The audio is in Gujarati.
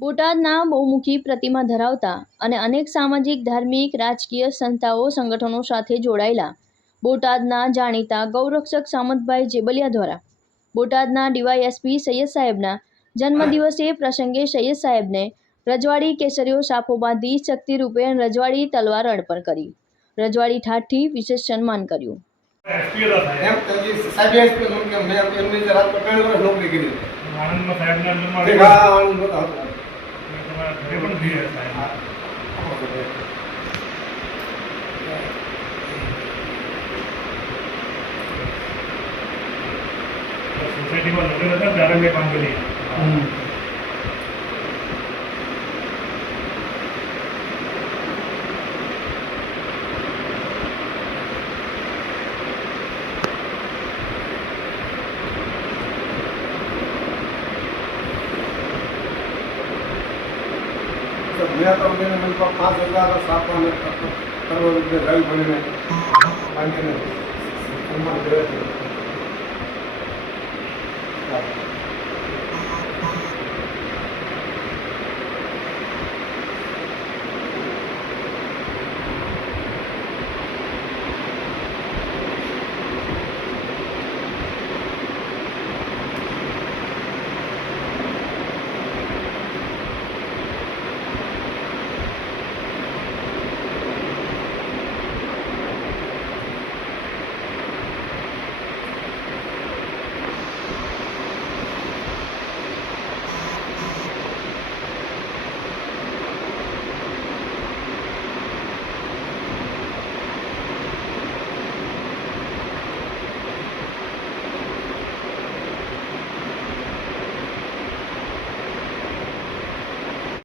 બોટાદના બહુમુખી પ્રતિમા ધરાવતા અને અનેક સામાજિક ધાર્મિક રાજકીય સંસ્થાઓ સંગઠનો સાથે જોડાયેલા બોટાદના જાણીતા ગૌરક્ષક સામંતભાઈ જેબલિયા દ્વારા બોટાદના ડીવાયએસપી સૈયદ સાહેબના જન્મદિવસે પ્રસંગે સૈયદ સાહેબને રજવાડી કેસરીઓ સાફો બાંધી શક્તિરૂપે રજવાડી તલવાર અર્પણ કરી. રજવાડી ઠાઠથી વિશેષ સન્માન કર્યું. સાહેબ. એમ તો સાહેબ એસપી નું કે મેં એમની રીતે રાજકોટ ત્રણ વર્ષ નોકરી કરી આણંદમાં સાહેબના અંદરમાં ઠીક, હા, હા, આણંદ નહોતા આવતા. મેં તમારા ઘરે પણ જઈએ સાહેબ હા. સોસાયટીમાં લોકો હતા ત્યારે મેં કામ કરી તો મેં તો મને મને તો પાંચ હજાર સાપવાને કરવો સન્માન કર્યો છે. હા.